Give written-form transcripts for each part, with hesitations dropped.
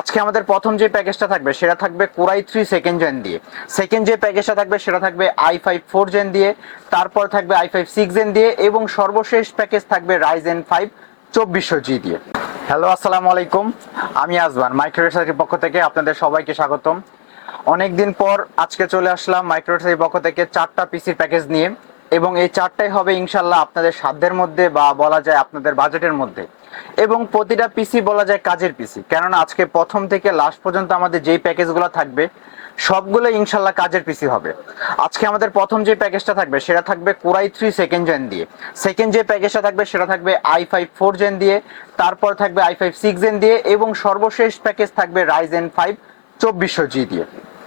আজকে আমাদের প্রথম যে প্যাকেজটা থাকবে সেটা থাকবে কোরাই 3 সেকেন্ড জেন দিয়ে। সেকেন্ড যে প্যাকেজটা থাকবে সেটা থাকবে i5 4 জেন দিয়ে, তারপর থাকবে i5 6 জেন দিয়ে এবং সর্বশেষ প্যাকেজ থাকবে রাইজেন 5 2400G দিয়ে। হ্যালো, আসসালামু আলাইকুম। আমি আজমান মাইক্রোরেসার্চের পক্ষ থেকে আপনাদের সবাইকে স্বাগতম। অনেকদিন পর আজকে চলে আসলাম মাইক্রোরেসার্চের পক্ষ থেকে 4টা পিসির প্যাকেজ নিয়ে, এবং এই 4টাই হবে ইনশাল্লাহ আপনাদের সাধ্যের মধ্যে বা বলা যায় আপনাদের বাজেটের মধ্যে, এবং প্রতিটা পিসি বলা যায় কাজের পিসি। কেননা আজকে প্রথম থেকে লাস্ট পর্যন্ত আমাদের যেই প্যাকেজগুলো থাকবে সবগুলো ইনশাল্লাহ কাজের পিসি হবে। আজকে আমাদের প্রথম যে প্যাকেজটা থাকবে সেটা থাকবে কোরাই 3 সেকেন্ড জেন দিয়ে। সেকেন্ড যে প্যাকেজটা থাকবে সেটা থাকবে i5 4 জেন দিয়ে, তারপর থাকবে i5 6 জেন দিয়ে এবং সর্বশেষ প্যাকেজ থাকবে রাইজেন 5 2400G দিয়ে।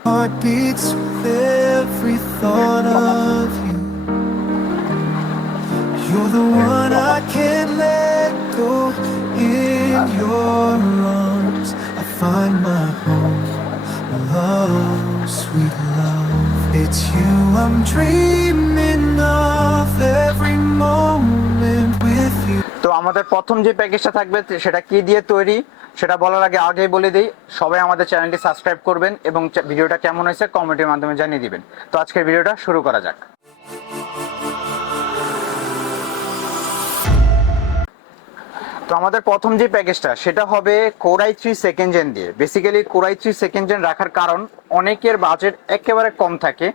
Heart beats with every thought of you. You're the one I can't let go. In your arms I find my home. Love, sweet love, it's you I'm dreaming of every moment with you. তো আমাদের প্রথম যে প্যাকেজটা থাকবে সেটা কি দিয়ে তৈরি সেটা বলার আগে আগেই বলে দিই, সবাই আমাদের চ্যানেলটি সাবস্ক্রাইব করবেন এবং ভিডিওটা কেমন হয়েছে কমেন্টের মাধ্যমে জানিয়ে দিবেন। তো আজকের ভিডিওটা শুরু করা যাক। তো আমাদের প্রথম যে প্যাকেজটা সেটা হবে কোরাই 3 সেকেন্ড জেন দিয়ে। বেসিক্যালি কোরাই 3 সেকেন্ড জেন রাখার কারণ অনেকের বাজেট একেবারে কম থাকে।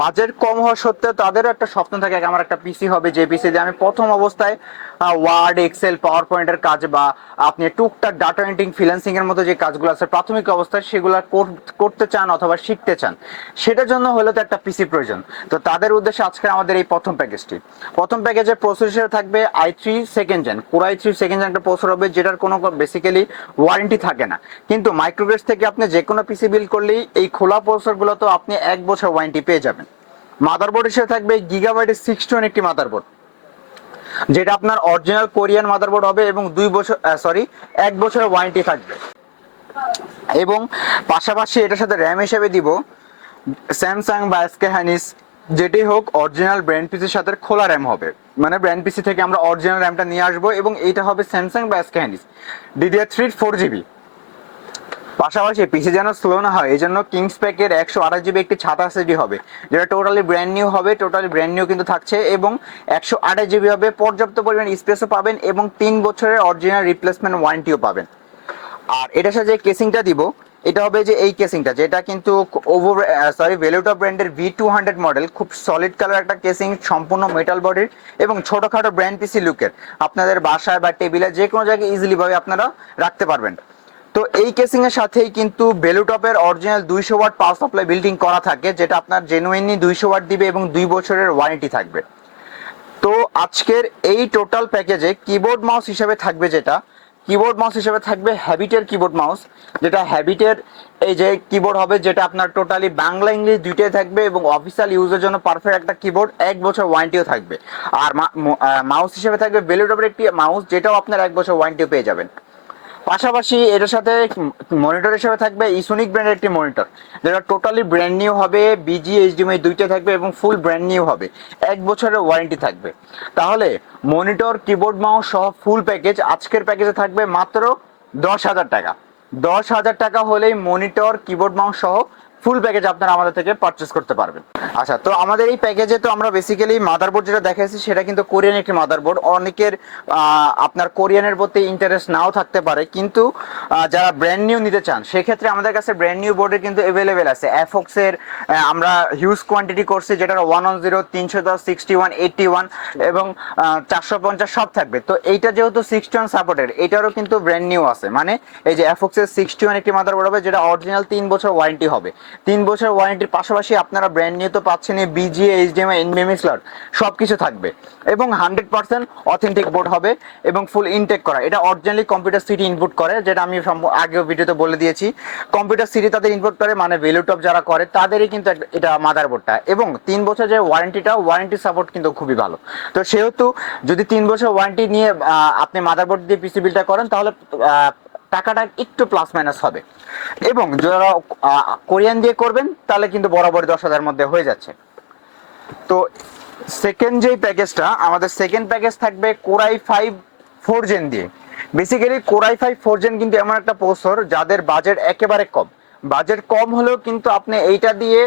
বাজেট কম হওয়া সত্ত্বেও তাদেরও একটা স্বপ্ন থাকে আমার একটা পিসি হবে, যে পিসি দিয়ে আমি প্রথম অবস্থায় ওয়ার্ড, এক্সেল, পাওয়ার পয়েন্টের কাজ বা আপনি টুকটাক ডাটা এন্ট্রিং, ফ্রিল্যান্সিং এর মতো যে কাজগুলো আছে প্রাথমিক অবস্থায় সেগুলো করতে চান অথবা শিখতে চান, সেটার জন্য হলে তো একটা পিসি প্রয়োজন। তো তাদের উদ্দেশ্যে আজকে আমাদের এই প্রথম প্যাকেজটি। প্রথম প্যাকেজের প্রসেসর থাকবে i3 second gen, core i 3 second gen একটা প্রসেসর হবে যেটার কোনো বেসিক্যালি ওয়ারেন্টি থাকে না। কিন্তু মাইক্রোগ্রেস থেকে আপনি যে কোনো পিসি বিল্ড করলেই এই খোলা প্রসেসরগুলো তো আপনি 1 বছর ওয়ারেন্টি পেয়ে যাবেন। মাদারবোর্ড হিসেবে থাকবে গিগাবাইটের 6 একটি মাদারবোর্ড, যেটা আপনার অরিজিনাল কোরিয়ান মাদারবোর্ড হবে এবং 1 বছরের ওয়ারেন্টি থাকবে। এবং পাশাপাশি এটার সাথে র্যাম হিসেবে দিব স্যামসাং বা এসকে হ্যানিস, যেটি হোক অরিজিনাল ব্র্যান্ড পিসির সাথে খোলা র্যাম হবে। মানে ব্র্যান্ড পিসি থেকে আমরা অরিজিনাল র্যামটা নিয়ে আসবো এবং এইটা হবে স্যামসাং বা এসকে হ্যানিস DDR3 4GB। পাশাপাশি পিসি যেন স্লো না হয় এই জন্য কিংস প্যাকের 128GB একটি ছাতা এসএসডি হবে, যেটা টোটালি ব্র্যান্ড নিউ হবে। টোটালি ব্র্যান্ড নিউ কিন্তু থাকছে এবং 128GB হবে, পর্যাপ্ত পরিমাণ স্পেসও পাবেন এবং 3 বছরের অরিজিনাল রিপ্লেসমেন্ট ওয়ারেন্টিও পাবেন। আর এটার সাথে যে কেসিংটা দিব এটা হবে যে এই কেসিংটা, যেটা কিন্তু ভ্যালুটা ব্র্যান্ডের V200 মডেল, খুব সলিড কালার একটা কেসিং, সম্পূর্ণ মেটাল বডির এবং ছোটখাটো ব্র্যান্ড পিসি লুকের, আপনাদের বাসায় বা টেবিলে যে কোনো জায়গায় ইজিলি ভাবে আপনারা রাখতে পারবেন। তো এই কেসিং এর সাথেই কিন্তু ভ্যালুটপের original 200 watt power supply building করা থাকে, যেটা আপনার জেনুইনলি 200 ওয়াট দিবে এবং 2 বছরের ওয়ারেন্টি থাকবে। তো আজকের এই টোটাল প্যাকেজে কিবোর্ড মাউস হিসেবে থাকবে হ্যাবিটের কিবোর্ড মাউস, যেটা হ্যাবিটের এই যে কিবোর্ড হবে, যেটা আপনার টোটালি বাংলা ইংলিশ দুইটাই থাকবে এবং অফিসিয়াল ইউজের জন্য পারফেক্ট একটা কিবোর্ড, 1 বছর ওয়ারেন্টিও থাকবে। আর মাউস হিসেবে থাকবে ভেলোটপের একটি মাউস, যেটাও আপনার 1 বছর ওয়ারেন্টিও পেয়ে যাবেন। পাশাপাশি এটার সাথে মনিটর হিসেবে থাকবে ইসোনিক ব্র্যান্ডের একটি মনিটর, যেটা টোটালি ব্র্যান্ড নিউ হবে, বিজি এইচডিএমআই দুইটা থাকবে এবং ফুল ব্র্যান্ড নিউ হবে, 1 বছরের ওয়ারেন্টি থাকবে। তাহলে মনিটর, কিবোর্ড, মাউস সহ ফুল প্যাকেজ আজকের প্যাকেজে থাকবে মাত্র 10,000 টাকা। 10,000 টাকা হলেই মনিটর, কিবোর্ড, মাউস সহ ফুল প্যাকেজ আপনারা আমাদের থেকে পারচেস করতে পারবেন। আচ্ছা, তো আমাদের এই প্যাকেজে তো আমরা বেসিক্যালি মাদারবোর্ড যেটা দেখাইছি সেটা কিন্তু কোরিয়ান একটি মাদারবোর্ড। অনেকের আপনার কোরিয়ানের প্রতি ইন্টারেস্ট নাও থাকতে পারে, কিন্তু যারা ব্র্যান্ড নিউ নিতে চান সেক্ষেত্রে আমাদের কাছে ব্র্যান্ড নিউ বোর্ডের কিন্তু অ্যাভেলেবেল আছে। এফক্স এর আমরা হিউজ কোয়ান্টিটি করছি, যেটা 110, 310, 61, 81 এবং 450 সব থাকবে। তো এইটা যেহেতু 61 সাপোর্টেড, এটারও কিন্তু ব্র্যান্ড নিউ আছে। মানে এই যে এফক্স এর 61 একটি মাদারবোর্ড হবে, যেটা অরিজিনাল 3 বছর ওয়ারেন্টি হবে। 3 বছর ওয়ারেন্টির পাশাপাশি আপনারা ব্র্যান্ড নিউ তো পাচ্ছেন, বিজিএ, এইচডিএমআই, এনভিএমই স্লট সবকিছু থাকবে এবং 100% অথেন্টিক বোর্ড হবে এবং ফুল ইনটেক করা। এটা অরিজিনালি কম্পিউটার সিটি ইনপুট করে, যেটা আমি আগেও ভিডিওতে বলে দিয়েছি। কম্পিউটার সিটি তাদের ইনপুট করে, মানে ভ্যালুটপ যারা করে তাদেরই কিন্তু এটা মাদারবোর্ডটা, এবং 3 বছর যে ওয়ারেন্টি সাপোর্ট কিন্তু খুবই ভালো। তো সেহেতু যদি 3 বছর ওয়ারেন্টি নিয়ে আপনি মাদারবোর্ড দিয়ে পিসি বিলটা করেন তাহলে টাকাটা একটু প্লাস মাইনাস হবে, এবং যারা কোরিয়ান দিয়ে করবেন তাহলে কিন্তু বরাবরই 10,000 মধ্যে হয়ে যাচ্ছে। তো সেকেন্ড যেই প্যাকেজটা আমাদের সেকেন্ড প্যাকেজ থাকবে কোরাই 5 4 জেন দিয়ে। বেসিক্যালি কোরাই ফাইভ 4 জেন কিন্তু এমন একটা প্রসেসর যাদের বাজেট একেবারে কম, বাজেট কম হলেও কিন্তু আপনি এইটা দিয়ে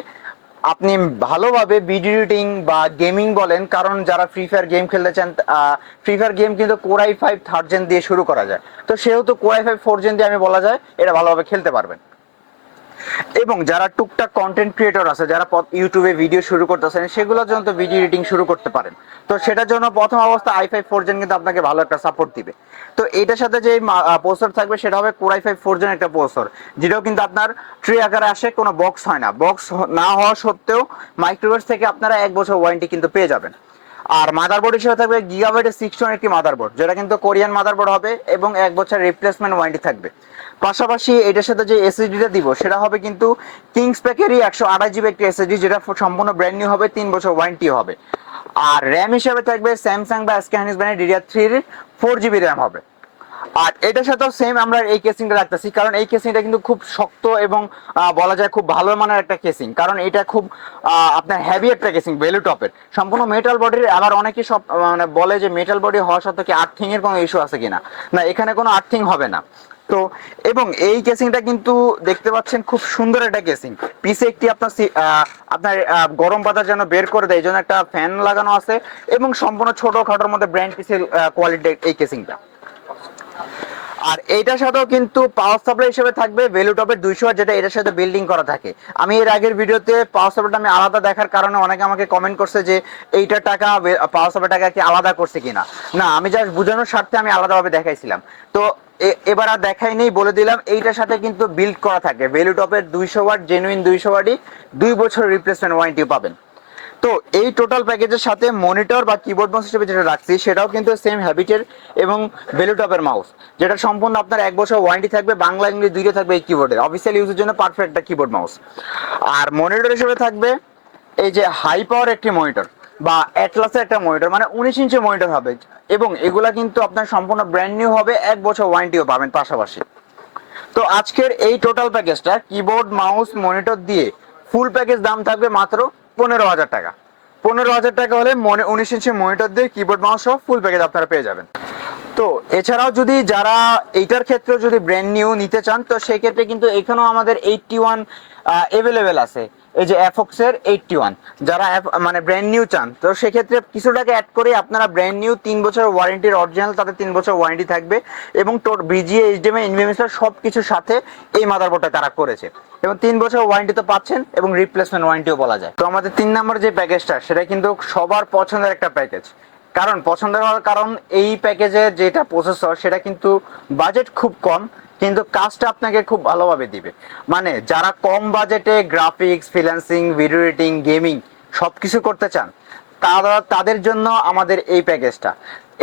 আপনি ভালোভাবে ভিডিও এডিটিং বা গেমিং বলেন, কারণ যারা ফ্রি ফায়ার গেম খেলতে চান, ফ্রি ফায়ার গেম কিন্তু কোরাই ফাইভ 3rd জেন দিয়ে শুরু করা যায়। তো সেহেতু কোরাই ফাইভ 4 জেন দিয়ে আমি বলা যায় এটা ভালোভাবে খেলতে পারবেন। এবং যারা টুকটাক কন্টেন্ট ক্রিয়েটর আছে, যারা ইউটিউবে ভিডিও শুরু করতেছেন, সেগুলোর জন্য তো ভিডিও এডিটিং শুরু করতে পারেন। তো সেটার জন্য প্রথম অবস্থা i5 4 জেন কিন্তু আপনাকে ভালো একটা সাপোর্ট দিবে। তো এটার সাথে যে প্রসেসর থাকবে সেটা হবে কোরাই ফাইভ 4 জেন একটা প্রসেসর, যেটাও কিন্তু আপনার ট্রে আকারে আসে, কোনো বক্স হয় না। বক্স না হওয়া সত্ত্বেও মাইক্রোওয়েভ থেকে আপনারা 1 বছর ওয়ারেন্টি কিন্তু পেয়ে যাবেন। আর মাদারবোর্ড হিসেবে থাকবে গিগাবাইটের 6 একটি মাদারবোর্ড, যেটা কিন্তু কোরিয়ান মাদারবোর্ড হবে এবং 1 বছর রিপ্লেসমেন্ট ওয়ারেন্টি থাকবে। পাশাপাশি এটার সাথে যে এসএসডিটা দিব সেটা হবে কিন্তু কিংস প্যাকেরই 128 জিবি একটি এসএসডি, যেটা সম্পূর্ণ ব্র্যান্ড নিউ হবে, 3 বছর ওয়ারেন্টি হবে। আর র্যাম হিসেবে থাকবে স্যামসাং বা এসকে হাইনিক্স ব্র্যান্ডের DDR3 4 জিবি র্যাম হবে। আর এটার সাথেও সেম আমরা এই কেসিংটা রাখতেছি, কারণ এই কেসিংটা কিন্তু খুব শক্ত এবং বলা যায় খুব ভালো মানের একটা কেসিং, কারণ এটা খুব আপনার হেভি একটা কেসিং, ভ্যালু টপের, সম্পূর্ণ মেটাল বডির। আবার অনেকে সব মানে বলে যে মেটাল বডি হওয়া সত্ত্বেও কি আর্থিং এর কোনো ইস্যু আছে কিনা, না এখানে কোনো আর্থিং হবে না। তো এবং এই কেসিংটা কিন্তু দেখতে পাচ্ছেন খুব সুন্দর একটা কেসিং, পিছে একটি আপনার গরম বাতাস যেন বের করে দেয়, এই জন্য একটা ফ্যান লাগানো আছে এবং সম্পূর্ণ ছোটখাটোর মধ্যে ব্র্যান্ড পিসের কোয়ালিটি এই কেসিংটা। আর এইটার সাথেও কিন্তু পাওয়ার সাপ্লাই হিসেবে থাকবে ভ্যালুটপের 200 ওয়াট, যেটা এটার সাথে বিল্ডিং করা থাকে। আমি এর আগের ভিডিওতে পাওয়ার সাপ্লাইটা আমি আলাদা দেখার কারণে অনেকে আমাকে কমেন্ট করছে যে এইটার টাকা পাওয়ার সাপ্লাই টাকা কি আলাদা করছে কিনা। না, আমি জাস্ট বোঝানোর স্বার্থে আমি আলাদাভাবে দেখাইছিলাম। তো এবার আর দেখাই নেই, বলে দিলাম এইটার সাথে কিন্তু বিল্ড করা থাকে ভ্যালুটপের 200 ওয়াট, জেনুইন 200 ওয়াটই 2 বছর রিপ্লেসমেন্ট ওয়ারেন্টি পাবেন। তো এই টোটাল প্যাকেজের সাথে মনিটর বা কিবোর্ড মাউস হিসেবে যেটা রাখছি সেটাও কিন্তু সেম হ্যাবিটের এবং ভ্যালুটপের মাউস, যেটা সম্পূর্ণ আপনার 1 বছর ওয়ারেন্টি থাকবে, বাংলা ইংলিশ দুইটা থাকবে এই কিবোর্ডের, অফিসিয়াল ইউজের জন্য পারফেক্ট একটা কিবোর্ড মাউস। আর মনিটর হিসেবে থাকবে এই যে হাই পাওয়ার একটি মনিটর বা অ্যাটলাসের একটা মনিটর, মানে 19 ইঞ্চি মনিটর হবে, এবং এগুলা কিন্তু আপনার সম্পূর্ণ ব্র্যান্ড নিউ হবে, 1 বছর ওয়ারেন্টিও পাবেন পাশাপাশি। তো আজকের এই টোটাল প্যাকেজটা কিবোর্ড মাউস মনিটর দিয়ে ফুল প্যাকেজ দাম থাকবে মাত্র 15,000 টাকা। 15,000 টাকা হলে 19 ইঞ্চি মনিটর দিয়ে কিবোর্ড মাউস সহ ফুল প্যাকেজ আপনারা পেয়ে যাবেন। তো এছাড়াও যদি যারা এইটার ক্ষেত্রে যদি ব্র্যান্ড নিউ নিতে চান, তো সেই ক্ষেত্রে কিন্তু এখানেও আমাদের 81 অ্যাভেলেবেল আছে। এই যে এফক্স এর 81, যারা মানে ব্র্যান্ড নিউ চান, তো সেক্ষেত্রে কিছু টাকা অ্যাড করে আপনারা ব্র্যান্ড নিউ 3 বছর ওয়ারেন্টির অরিজিনাল, তাদের 3 বছর ওয়ারেন্টি থাকবে এবং বিজিএ এইচডিএমআই এনভিএমএস সব কিছুর সাথে এই মাদারবোর্ডটা তারা করেছে, এবং 3 বছর ওয়ারেন্টি তো পাচ্ছেন এবং রিপ্লেসমেন্ট ওয়ারেন্টিও বলা যায়। তো আমাদের 3 নম্বর যে প্যাকেজটা সেটা কিন্তু সবার পছন্দের একটা প্যাকেজ, কারণ পছন্দের হওয়ার কারণ এই প্যাকেজে যেটা প্রসেসর সেটা কিন্তু বাজেট খুব কম, কিন্তু কাজটা আপনাকে খুব ভালোভাবে দিবে। মানে যারা কম বাজেটে graphics, freelancing, video editing, gaming সবকিছু করতে চান, তাদের জন্য আমাদের এই প্যাকেজটা।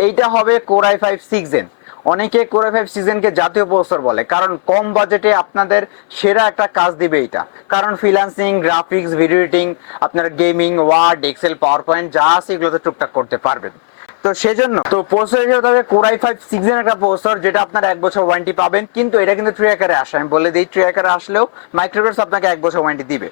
এইটা হবে কোরাই ফাইভ 6 জেন। অনেকে কোরাই ফাইভ 6 জেনকে জাতীয় প্রসেসর বলে, কারণ কম বাজেটে আপনাদের সেরা একটা কাজ দিবে এইটা, কারণ ফ্রিল্যান্সিং, গ্রাফিক্স, ভিডিও এডিটিং, আপনার gaming, Word, Excel, PowerPoint যা আছে এগুলোতে টুকটাক করতে পারবেন। তো সেজন্য তো প্রসেসর হিসেবে তবে কোরাই ফাইভ 6 জেন একটা প্রসেসর, যেটা আপনার 1 বছর ওয়ারেন্টি পাবেন, কিন্তু এটা কিন্তু ট্রে আকারে আসে। আমি বলে দিই, ট্রে আকারে আসলেও মাইক্রোওয়েভ আপনাকে 1 বছর ওয়ারেন্টি দিবে।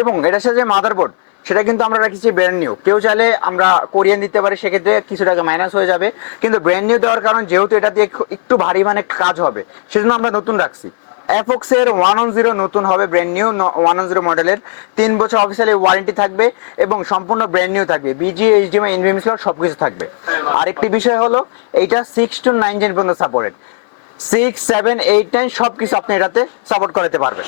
এবং এটার সাথে যে মাদারবোর্ড সেটা কিন্তু আমরা রাখছি ব্র্যান্ড নিউ, কেউ চাইলে আমরা কোরিয়ান দিতে পারি, সেক্ষেত্রে কিছু টাকা মাইনাস হয়ে যাবে, কিন্তু ব্র্যান্ড নিউ দেওয়ার কারণ যেহেতু এটা দিয়ে একটু ভারী মানে কাজ হবে, সেজন্য আমরা নতুন রাখছি। এফক্স এর 110 নতুন হবে, ব্র্যান্ড নিউ 110 মডেলের, 3 বছর অফিসিয়ালি ওয়ারেন্টি থাকবে এবং সম্পূর্ণ ব্র্যান্ড নিউ থাকবে, বিজিএ এইচডিএমআই এনভিএমএস সবকিছু থাকবে। আরেকটি বিষয় হলো এইটা 6 to 9 জেন পর্যন্ত সাপোর্টেড, 6, 7, 8, 9 সবকিছু আপনি এটাতে সাপোর্ট করাতে পারবেন।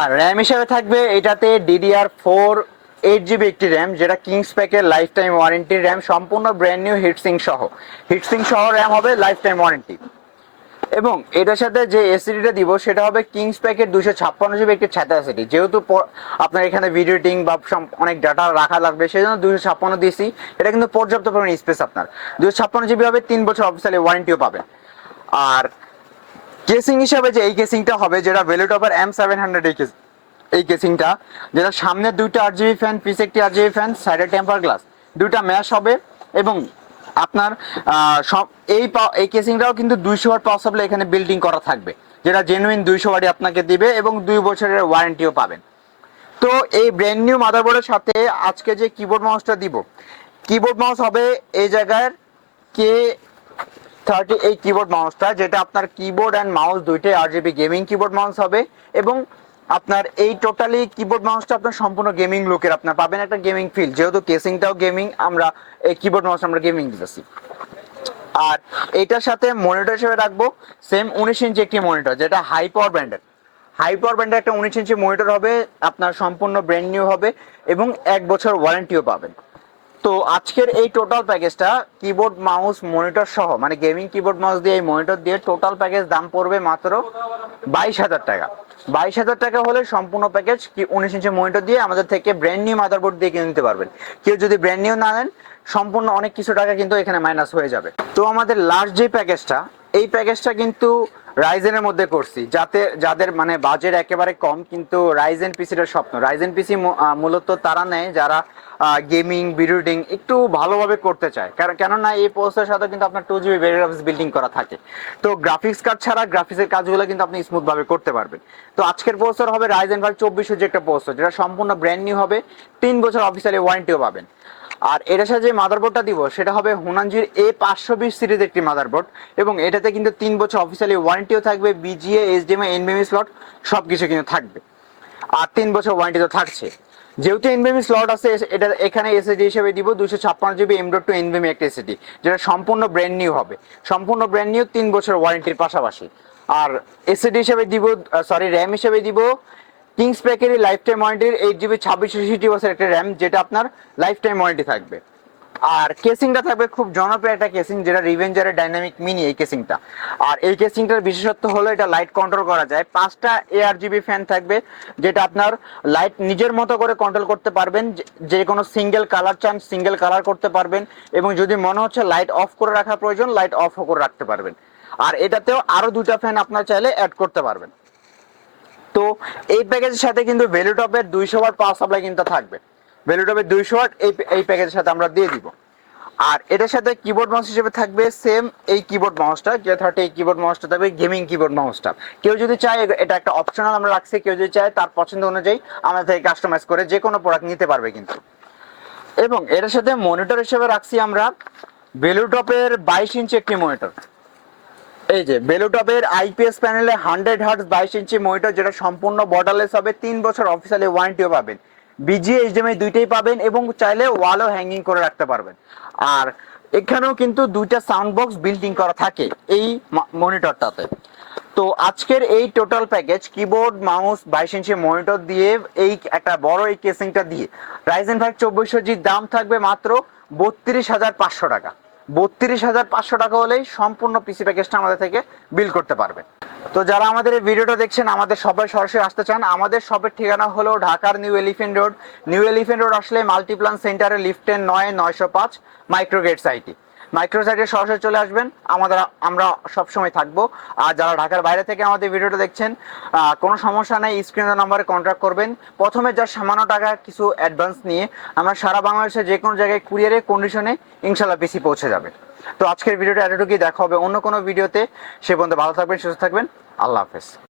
আর র্যাম হিসেবে থাকবে এটাতে DDR4 8 জিবি একটি র্যাম, যেটা কিংস প্যাকের লাইফ টাইম ওয়ারেন্টির র্যাম, সম্পূর্ণ ব্র্যান্ড নিউ হিটসিং সহ র্যাম হবে, লাইফ টাইম ওয়ারেন্টি। এবং এটার সাথে যে এসিডিটা দিব সেটা হবে কিংস প্যাকের 256 জিবি একটি ছাতা এসিডি, যেহেতু আপনার এখানে ভিডিও এডিটিং বা অনেক ডাটা রাখা লাগবে, সেই জন্য 256 দিয়েছি। এটা কিন্তু পর্যাপ্ত পরিমাণ স্পেস, আপনার 256 জিবি হবে, 3 বছর অফিসিয়ালি ওয়ারেন্টিও পাবেন। আর কেসিং হিসাবে যে এই কেসিংটা হবে, যেটা ভ্যালুটপের M700 এই কেসিংটা, যেটা সামনে 2টা 8GB ফ্যান, পিছে একটি 8GB ফ্যান, সাইডে টেম্পার গ্লাস, 2টা ম্যাশ হবে। এবং আপনার সব এই কেসিংটাও কিন্তু 200 ওয়াট পাওয়ার সাপ্লাই এখানে বিল্ডিং করা থাকবে, যেটা জেনুইন 200 ওয়াটই আপনাকে দিবে এবং 2 বছরের ওয়ারেন্টিও পাবেন। তো এই ব্র্যান্ড নিউ মাদারবোর্ডের সাথে আজকে যে কিবোর্ড মাউসটা দিব, কিবোর্ড মাউস হবে এই জায়গায় থার্টি এই কিবোর্ড মাউসটা, যেটা আপনার কিবোর্ড অ্যান্ড মাউস দুইটাই RGB গেমিং কিবোর্ড মাউস হবে। এবং আপনার এই টোটালি কিবোর্ড মাউসটা আপনার সম্পূর্ণ গেমিং লুকের আপনার পাবেন, একটা গেমিং ফিল, যেহেতু কেসিংটাও গেমিং, আমরা এই কিবোর্ড মাউস আমরা গেমিং দিতেছি। আর এটার সাথে মনিটর হিসেবে রাখবো সেম 19 ইঞ্চি একটি মনিটর, যেটা হাই পাওয়ার ব্র্যান্ডের একটা 19 ইঞ্চি মনিটর হবে, আপনার সম্পূর্ণ ব্র্যান্ড নিউ হবে এবং 1 বছর ওয়ারেন্টিও পাবেন। তো আজকের এই টোটাল প্যাকেজটা কিবোর্ড মাউস মনিটর সহ, মানে গেমিং কিবোর্ড মাউস দিয়ে এই মনিটর দিয়ে টোটাল প্যাকেজ দাম পড়বে মাত্র 22,000 টাকা। 22,000 টাকা হলে সম্পূর্ণ প্যাকেজ কি 19 ইঞ্চি মনিটর দিয়ে আমাদের থেকে ব্র্যান্ড নিউ মাদারবোর্ড দিয়ে কিনে নিতে পারবেন। কেউ যদি ব্র্যান্ড নিউ না নেন, সম্পূর্ণ অনেক কিছু টাকা কিন্তু এখানে মাইনাস হয়ে যাবে। তো আমাদের লাস্ট যে প্যাকেজটা, এই প্যাকেজটা কিন্তু রাইজেনের মধ্যে করছি, যাদের মানে বাজেট একেবারে কম, কিন্তু রাইজেন পিসিটার স্বপ্ন। রাইজেন পিসি মূলত তারা নেয় যারা গেমিং বিল্ডিং একটু ভালোভাবে করতে চায়, কেননা এই প্রসেসরের সাথে কিন্তু আপনার 2GB গ্রাফিক্স বিল্ডিং করা থাকে। তো গ্রাফিক্স কার্ড ছাড়া গ্রাফিক্সের কাজগুলো কিন্তু আপনি স্মুথ ভাবে করতে পারবেন। তো আজকের প্রসেসর হবে রাইজেন 5 2400 যে একটা প্রসেসর, যেটা সম্পূর্ণ ব্র্যান্ড নিউ হবে, 3 বছর অফিসিয়ালি ওয়ারেন্টিও পাবেন। আর এটার সাথে যে মাদারবোর্ডটা দিব সেটা হবে হুনানজির A520 সিরিজ একটি মাদারবোর্ড, এবং এটাতে কিন্তু 3 বছর অফিসিয়ালি ওয়ারেন্টিও থাকবে, BGA HDMI NVMe স্লট সবকিছু কিন্তু থাকবে, আর 3 বছর ওয়ারেন্টি তো থাকছে। যেহেতু NVMe স্লট আছে, এটা এখানে এসএসডি হিসেবে দিব 256GB M.2 NVMe একটা এসএসডি, যেটা সম্পূর্ণ ব্র্যান্ড নিউ হবে, সম্পূর্ণ ব্র্যান্ড নিউ 3 বছর ওয়ারেন্টির পাশাপাশি। আর এসএসডি হিসেবে দিব, র্যাম হিসেবে দিব কিংস প্যাকেরই লাইফ টাইম ওয়ারেন্টির 8GB 2660 বছর একটা র্যাম, যেটা আপনার লাইফ টাইম ওয়ারেন্টি থাকবে। আর কেসিংটা থাকবে খুব জনপ্রিয় একটা কেসিং, যেটা রিভেঞ্জারের ডাইনামিক মিনি এই কেসিংটা। আর এই কেসিংটার বিশেষত্ব হলো এটা লাইট কন্ট্রোল করা যায়, 5টা ARGB ফ্যান থাকবে, যেটা আপনার লাইট নিজের মতো করে কন্ট্রোল করতে পারবেন, যে কোনো সিঙ্গেল কালার চান সিঙ্গেল কালার করতে পারবেন, এবং যদি মনে হচ্ছে লাইট অফ করে রাখা প্রয়োজন লাইট অফ করে রাখতে পারবেন। আর এটাতেও আরো 2টা ফ্যান আপনার চাইলে অ্যাড করতে পারবেন। তো এই প্যাকেজের সাথে কিন্তু ভ্যালুটপের 200 ওয়াট পাওয়ার সাপ্লাই কিন্তু থাকবে, ভ্যালুটপের 200 ওয়াট এই প্যাকেজের সাথে আমরা দিয়ে দিব। আর এটার সাথে কিবোর্ড মাউস হিসেবে থাকবে সেম এই কিবোর্ড মাউসটা, J30 এই কিবোর্ড মাউসটা থাকবে গেমিং কিবোর্ড মাউসটা। কেউ যদি চায়, এটা একটা অপশনাল আমরা রাখছি, কেউ যদি চায় তার পছন্দ অনুযায়ী আমাদের থেকে কাস্টমাইজ করে যে কোনো প্রোডাক্ট নিতে পারবে কিন্তু। এবং এটার সাথে মনিটর হিসেবে রাখছি আমরা ভ্যালুটপের 22 ইঞ্চি একটি মনিটর। এই যে ভ্যালুটপের IPS প্যানেলে 100 হার্টজ 22 ইঞ্চি মনিটর, যেটা সম্পূর্ণ বর্ডারলেস হবে, 3 বছর অফিসিয়ালি ওয়ারেন্টিও পাবেন, BGA HDMI দুইটাই পাবেন, এবং চাইলে ওয়ালও হ্যাঙ্গিং করে রাখতে পারবেন। আর এখানেও কিন্তু 2টা সাউন্ড বক্স বিল্ট ইন করা থাকে এই মনিটরটাতে। তো আজকের এই total package keyboard mouse 22 inch monitor দিয়ে এই একটা বড় এই কেসিংটা দিয়ে রাইজেন 5 2400G দাম থাকবে মাত্র 32,500 টাকা। 32,500 টাকা হলেই সম্পূর্ণ পিসি প্যাকেজটা আমাদের থেকে বিল করতে পারবেন। তো যারা আমাদের এই ভিডিওটা দেখছেন, আমাদের শপে সরাসরি আসতে চান, আমাদের শপের ঠিকানা হলো ঢাকার নিউ এলিফ্যান্ট রোড আসলে মাল্টিপ্লান সেন্টারে লিফটের 9/905 মাইক্রোগেট সাইটে সরাসরি চলে আসবেন, আমরা সবসময় থাকবো। আর যারা ঢাকার বাইরে থেকে আমাদের ভিডিওটা দেখছেন, কোনো সমস্যা নেই, স্ক্রিনের নাম্বারে কন্ট্যাক্ট করবেন। প্রথমে যা সামান্য টাকা কিছু অ্যাডভান্স নিয়ে আমরা সারা বাংলাদেশে যে কোনো জায়গায় কুরিয়ারে কন্ডিশনে ইনশাল্লাহ পিসি পৌঁছে যাবে। তো আজকের ভিডিওটা এতটুকুই, দেখা হবে অন্য কোনো ভিডিওতে। সে পর্যন্ত ভালো থাকবেন, সুস্থ থাকবেন, আল্লাহ হাফেজ।